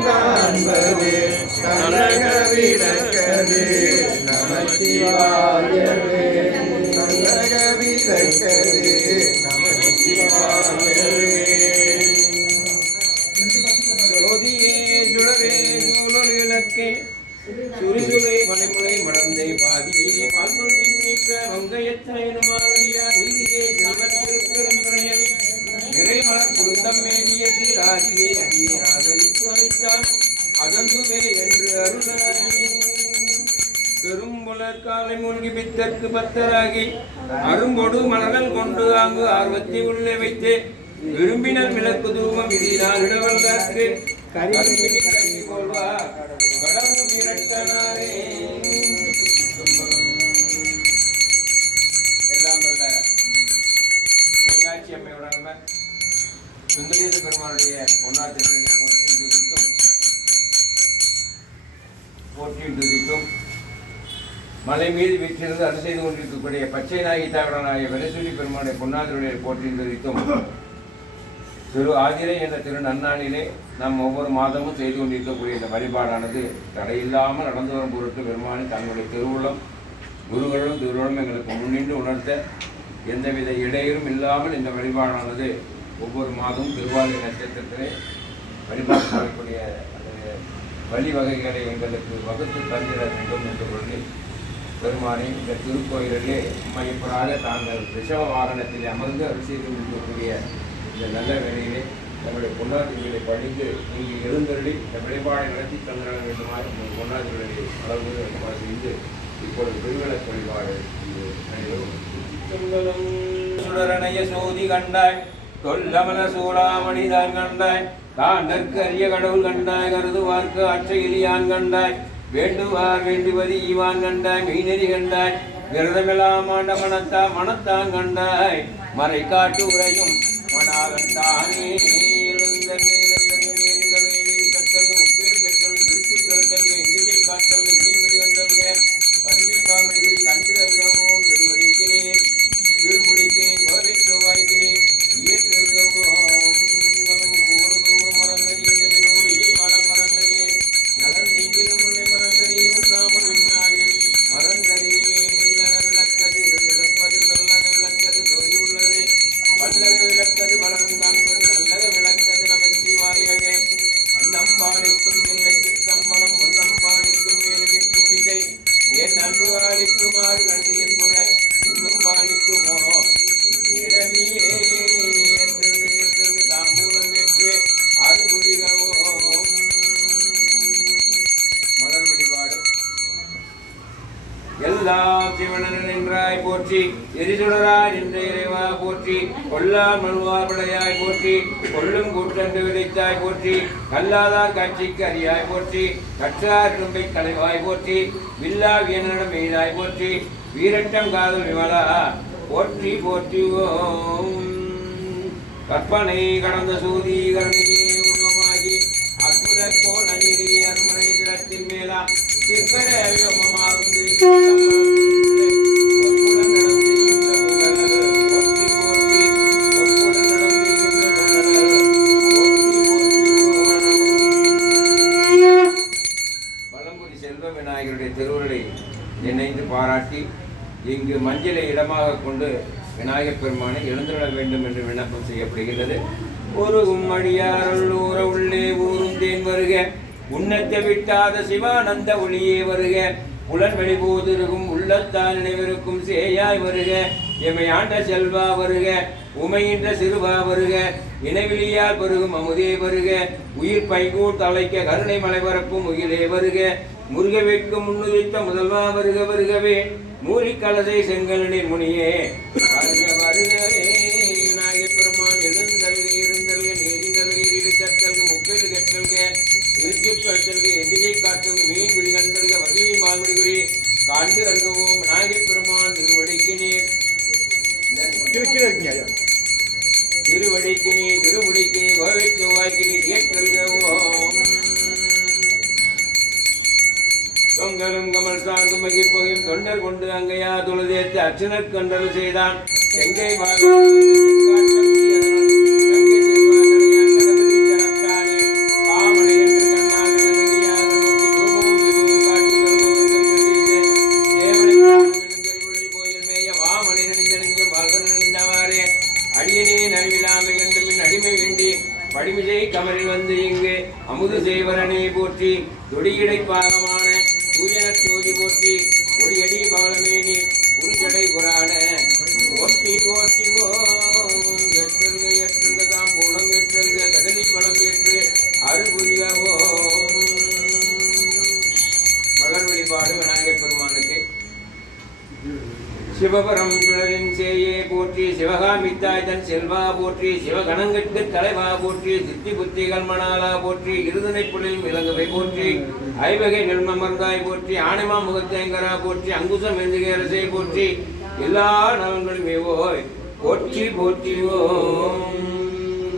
காண்பது கனக விளக்கது நமசிவாயவே கனக விளக்கது நமசிவாயவே ஜோதியே சுடரே சூழல் விளக்கே சுரிசுலை மலைமுலை மடந்தை பாதியே பால்முள் விண்ணிக்க மங்கையத்தனையனுமாரியா நீதியே செல்வத்திருப்பெரும்பறையல் நிறைமலர் குருந்தம் மேனிய சீராகியே அடியே ஆதரித்து அழைத்தான் அகந்துவே என்று அருளாயே பெரும்புலர் காலை மூழ்கி பித்தற்கு பத்தராகி அரும்பொடு மலர்கள் கொண்டு அங்கு ஆர்வத்தை உள்ளே வைத்து விரும்பினர் விளக்கு தூமம் விதினால் இடவல்லாக்கு கரும்பினி கட்சி கொள்வார் கடவுள் விரட்டனாரே எல்லாம் வல்ல மீனாட்சி அம்மையுடன் சுந்தரேச பெருமானுடைய பொன்னார் திருவிழை போற்றியும் துதித்தும் மலை மீது வீற்றிருந்து அரு செய்து கொண்டிருக்கக்கூடிய பச்சை நாயகி தாயுடனாகிய வெரசூரி பெருமானுடைய பொன்னார் திருவிழை போற்றியும் துதித்தும் திரு ஆதிரை என்ற திரு நன்னாளிலே நாம் ஒவ்வொரு மாதமும் செய்து கொண்டிருக்கக்கூடிய இந்த வழிபாடானது தடையில்லாமல் நடந்து வரும் பொருட்டு பெருமானின் தங்களுடைய திருவுள்ளம் குருகளும் திருவுள்ளம் எங்களுக்கு முன்னின்று உணர்த்த எந்தவித இடையூறும் இல்லாமல் இந்த வழிபாடானது ஒவ்வொரு மாதமும் திருவாதிரை நட்சத்திரத்திலே வழிபாடு செய்யக்கூடிய வழிவகைகளை எங்களுக்கு வகுத்து தந்திட வேண்டும் என்று சொல்லி பெருமானை இந்த திருக்கோயிலிலே மையப்படாத தாங்கள் ரிஷவ வாகனத்தில் அமர்ந்து அரிசி கொண்டிருக்கக்கூடிய இந்த நல்ல வேலையிலே நம்முடைய பொன்னாதிரிகளை படித்து இங்கு எழுந்தருளி இந்த வழிபாடை நடத்தி தந்திட வேண்டுமாறு உங்கள் பொன்னாதிரிகளை அளவு வேண்டுமாறு செய்து இப்பொழுது பெருவிளக்கு வழிபாடு சுடரணைய சோதி கண்டாய் தொல்லமல சூடாமணிதான் கண்டாய் காண்டற்கு அரிய கடவுள் கண்டாய் கருதுவார்க்கு அற்றையிலியான் கண்டாய் வேண்டுவார் வேண்டுவதி ஈவான் கண்டாய் மெய்நெறி கண்டாய் விரதமெல்லாம் ஆண்ட மனத்தான் கண்டாய் மறை காட்டு உரையும் மணாகன் தானே எழுந்த முப்பேறு கட்டல் திருச்சி கருத்தல்க எந்திரை காட்டல்க மீன்மதி கண்டல்க பருவி பாம்படி குறி கண்டு அல்கவும் திருவடிக்கிறேன் திருமுடிக்கிறேன் கோவை செவ்வாய்க்கிறேன் இயற்றல்கவும் போற்றி எரிசுடராய் நின்ற இறைவா போற்றி கொல்லார் மனுவார் படையாய் போற்றி கொள்ளும் கூற்றன்று விதைத்தாய் போற்றி கல்லாதார் காட்சிக்கு அறியாய் போற்றி கற்றார் இரும்பை கலைவாய் போற்றி வில்லா வீரனிடம் மீதாய் போற்றி வீரட்டம் காதல் விமலா போற்றி போற்றி ஓம் கற்பனை கடந்த சூதி கருணையே உருவமாகி அற்புத கோண நீதி அருமனை திறத்தின் மேலா சிற்பர வியோமமாகும் திருவுருளை நினைந்து பாராட்டி இங்கு மஞ்சளை இடமாக கொண்டு விநாயகப் பெருமானை எழுந்துள்ள வேண்டும் என்று விண்ணப்பம் செய்யப்படுகிறது. ஊருகும் அடியாருள் ஊர உள்ளே ஊரும் தேன் வருக உன்னத்தை விட்டாத சிவானந்த ஒளியே வருக புலன் வெளிபோதிருக்கும் உள்ளத்தால் நினைவிருக்கும் சேயாய் வருக எமை ஆண்ட செல்வா வருக உமையின்ற சிறுவா வருக இணைவிலியால் பெருகும் அமுதே வருக உயிர் பைகூர் தலைக்க கருணை மலை பரப்பும் உயிரே வருக முருக வேட்கும் முன்னுரித்த முதல்வா வருக வருகவே மூரி கலசை செங்கலின் முனியே வருக வருகவே விநாயகப் பெருமான் எழுந்தல்க இருந்தல்க நேரிந்தல்க இருத்தல்க முப்பேடு கட்டல்க திருச்சிற்றல்க எதிரை காட்டும் மீன் விழிகண்டல்க வசதி மால்முடிகுறி காண்டு அருகவும் விநாயகப் பெருமான் திருவடிக்கு நீர் திருவடிக்கு நீ திருமுடிக்கு நீ கோவை செவ்வாய்க்கு நீ ஏற்றல்கவும் தொங்கலும் கமல் சார்ந்து மகிழ்ப்பகையும் தொண்டர் கொண்டு அங்கையா தொழுதேற்று அர்ச்சனர் கண்டல் செய்தான் செங்கை பாகம் அமுது செய்வரனே போற்றி தொடியடை பாகமான தூயனச் சோதி போற்றி கொடியடி பவளமேனி உருஜடை புராண போற்றி போற்றி ஓம் எற்றல்க எற்றல்க தாம் பூணம் ஏற்றல்க கடலி பலம் ஏற்று அருள் புரிய ஓம். மலர் வழிபாடு விநாயகப் பெருமானுக்கு. சிவபரம் சுடரின் சேயே போற்றி சிவகாமித்தாய் தன் செல்வா போற்றி சிவகணங்கட்கு தலைவா போற்றி சித்தி புத்திகள் மணாலா போற்றி இருதனை புலில் விலங்குவை போற்றி ஐவகை நெல்மமர்ந்தாய் போற்றி ஆனைமா முகத்தேங்கரா போற்றி அங்குசம் எந்துகை அரசை போற்றி எல்லா நலன்களும் ஏவோய் போற்றி போற்றி ஓம்.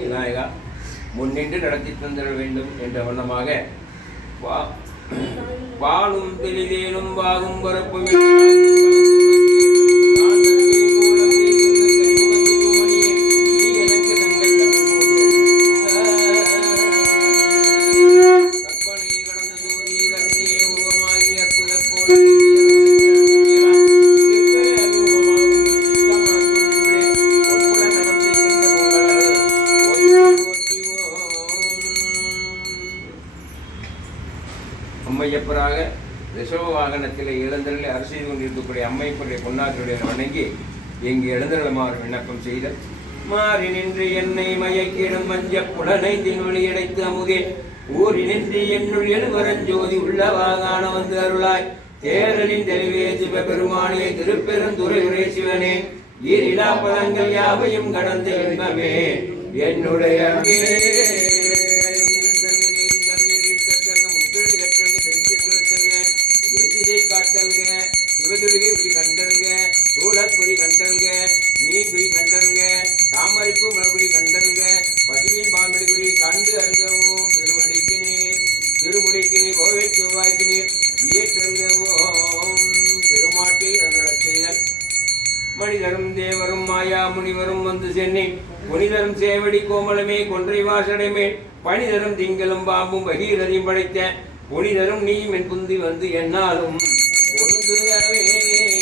விநாயகா முன்னின்று நடத்தி தந்திட வேண்டும் என்ற வண்ணமாக பாலும் தெளிதேனும் பாகும் பரப்பும் அம்மையப்பராக ரிஷப வாகனத்தில் இளந்தரில் அரசு செய்து கொண்டிருக்கக்கூடிய அம்மையப்பருடைய பொன்னாற்றுடைய வணங்கி இங்கு எழுந்தருளுமாறு விண்ணப்பம் செய்த மாறி நின்று என்னை மயக்கிடும் மஞ்ச புலனைந்தின் வழியடைத்து அமுதே ஊறி நின்று என்னுள் எழுவரஞ்சோதி உள்ளவாகான வந்து அருளாய் தேரலின் தெளிவே சிவபெருமானே திருப்பெருந்துறை உரை சிவனே ஈரிலா பதங்கள் யாவையும் கடந்த இன்பமே என்னுடைய மனிதரும் தேவரும் மாயா முனிவரும் வந்து சென்னி புனிதரும் சேவடி கோமலமே கொன்றை வாசடைமே பனிதரும் திங்களும் பாம்பும் பகீரதையும் படைத்த புனிதரும் நீயும் என் புந்தி வந்து என்னாலும் பொருந்துகவே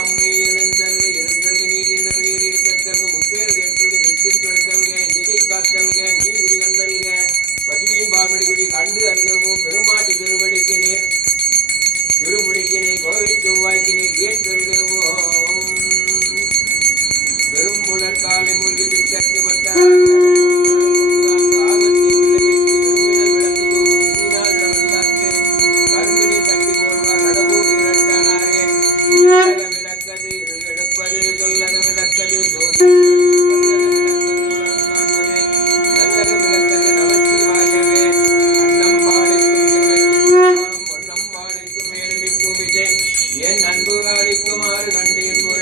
அம்மை எழுந்தல் எழுந்தல் நீரிந்தல் இருக்கத்தல் முப்பேறு கேட்டல் திருச்சில் கிடத்தல்க திசை காத்தல்க நீ குடி கண்டல்க பசுவின் பால்மடி குடி கண்டு அருகவும் பெருமாட்டி திருவடிக்கு நீர் திருமுடிக்கு நீர் கோவை செவ்வாய்க்கு நீர் ஏற்றல்கவோ பெரும்புலர் காலை மூழ்கி விட்டற்கு என் அன்பு அளிக்குமாறு கண்டு என்புற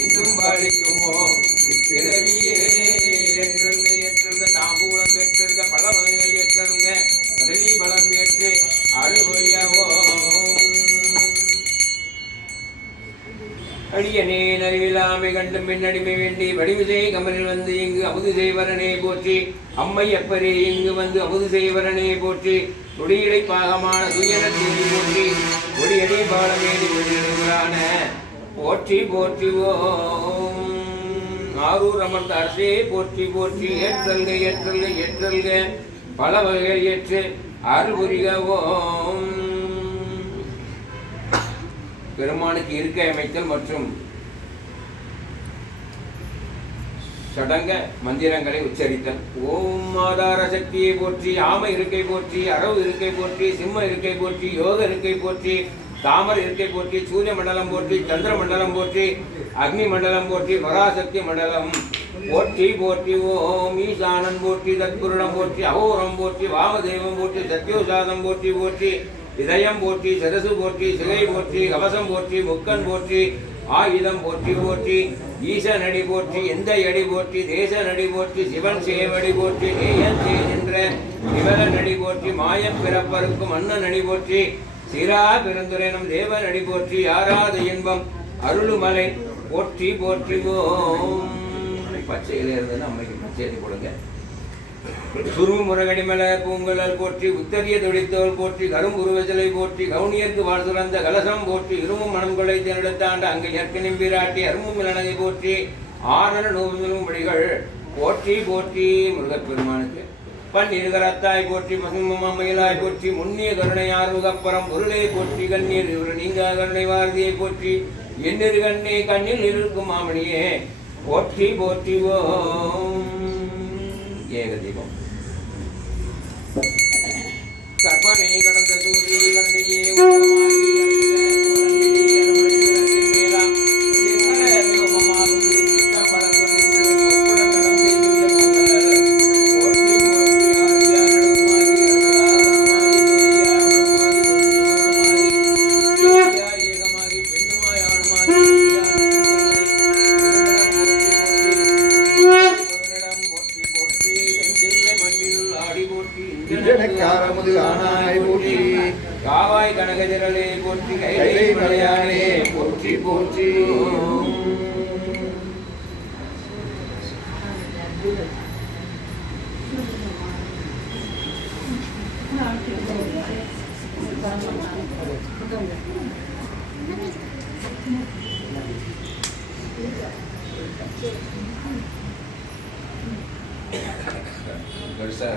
இன்னும் பாலிக்குமோ இப்பிறவியே ஏற்றல்க ஏற்றல்க தாம்பூலம் பெற்றிருக்க பல வகைகள் ஏற்றல்க கடலி பலம் ஏற்று அருள்வழியாவோ அடியனே அறிவிலாமை கண்டும் பின்னடிமை வேண்டி வடிவுசை கமலில் வந்து இங்கு அமுது செய்வரனே போற்றி அம்மை அப்பரே இங்கு வந்து அமுது செய்வரனே போற்றி தொடியடை பாகமான துயரத்தேடி போற்றி கொடியடி பாலமேடி கொடியடுகிறான போற்றி போற்றி ஓம். ஆரூர் அமர்ந்த அரசே போற்றி போற்றி ஏற்றல்க ஏற்றல்க ஏற்றல்க பல வகைகள் ஏற்று அருள் புரிக ஓம். பெருமானுக்கு இருக்கை அமைத்தல் மற்றும் சடங்க மந்திரங்களை உச்சரித்தல். ஓம் ஆதார சக்தியை போற்றி ஆம இருக்கை போற்றி அரவு இருக்கை போற்றி சிம்ம இருக்கை போற்றி யோக இருக்கை போற்றி தாமர இருக்கை போற்றி சூரிய மண்டலம் போற்றி சந்திர மண்டலம் போற்றி அக்னி மண்டலம் போற்றி பராசக்தி மண்டலம் போற்றி போற்றி ஓம். ஈசானன் போற்றி தத்புருடம் போற்றி அகோரம் போற்றி வாமதேவம் போற்றி சத்யோசாதம் போற்றி போற்றி இதயம் போற்றி சரசு போற்றி சிலை போற்றி கவசம் போற்றி முக்கன் போற்றி ஆயுதம் போற்றி போற்றி ஈசனடி போற்றி எந்த அடி போற்றி தேசனடி போற்றி சிவன் சேவடி போற்றி நேயன் செய்கின்ற சிவனடி போற்றி மாயம் பிறப்பருக்கும் அண்ணன் அடி போற்றி சிரா பெருந்துரைனம் தேவன் அடி போற்றி ஆராத இன்பம் அருளுமலை போற்றி போற்றி ஓம். பச்சையில இருந்ததுன்னு அம்மைக்கு பச்சை கொடுங்க. சுருமு முரகடிமல பூங்கலல் போற்றி உத்தரிய தொடித்தோல் போற்றி கரும்புருவச்சலை போற்றி கவுனியர்க்கு வாழ் சுரந்த கலசம் போற்றி இருமும் மனம் கொள்ளை தேனெடுத்தாண்ட அங்கு ஏற்க நிம்பிராட்டி அருமும் இளநகை போற்றி ஆரண நூலும் படிகள் போற்றி போற்றி. முருகப்பெருமானுக்கு பன்னீர் கரத்தாய் போற்றி பசுமமையிலாய் போற்றி முன்னிய கருணை ஆறுமுகப்பரம் பொருளை போற்றி கண்ணீர் இவர் நீங்க கருணை வாரதியை போற்றி எண்ணிரு கண்ணே கண்ணில் இருக்கும் மாமணியே போற்றி போற்றி ஓம் ஏக தீபம் கற்பனை கடந்த சூரிய கண்ணையே காவாய் கனகஜரலே போற்றி கைலை மலையானே போற்றி போற்றி பெருசா